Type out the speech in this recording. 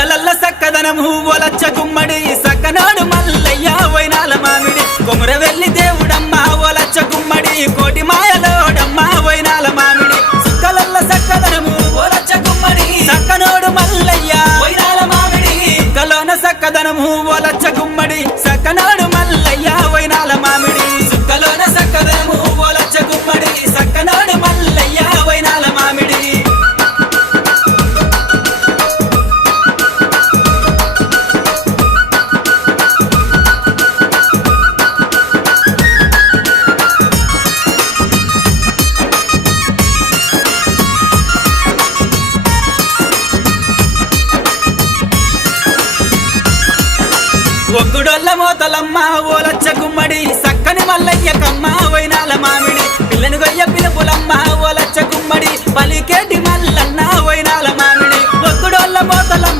సుక్కలల్ల సక్కదనము ఓలచ్చ గుమ్మడి సక్కనాడు మల్లయ్య వైనాల మామిడి కొమురవెల్లి దేవుడమ్మ ఓలచ్చ గుమ్మడి కోటి మాయలోడమ్మ వైనాల మామిడి సుక్కలల్ల సక్కదనము ఓలచ్చ గుమ్మడి సక్కనోడు మల్లయ్య వైనాల మామిడి సుక్కలోన సక్కదనము ఓలచ్చ గుమ్మడి సక్కనాడు మల్లయ్య వైనాల మామిడి సుక్కలోన సక్కదనము ఓలచ్చ గుమ్మడి సక్కనాడు మల్లయ్య వైనాల మామిడి ఒగ్గుడొల్ల మోతలమ్మ ఓలచ్చ గుమ్మడి సక్కని మల్లయ్య కమ్మ వైనాల మామిడి పిల్లని గొయ్య పిలుపులమ్మ ఓలచ్చ గుమ్మడి పలికేటి మల్లన్న వైనాల మామిడి ఒగ్గుడొల్ల మోతలమ్మ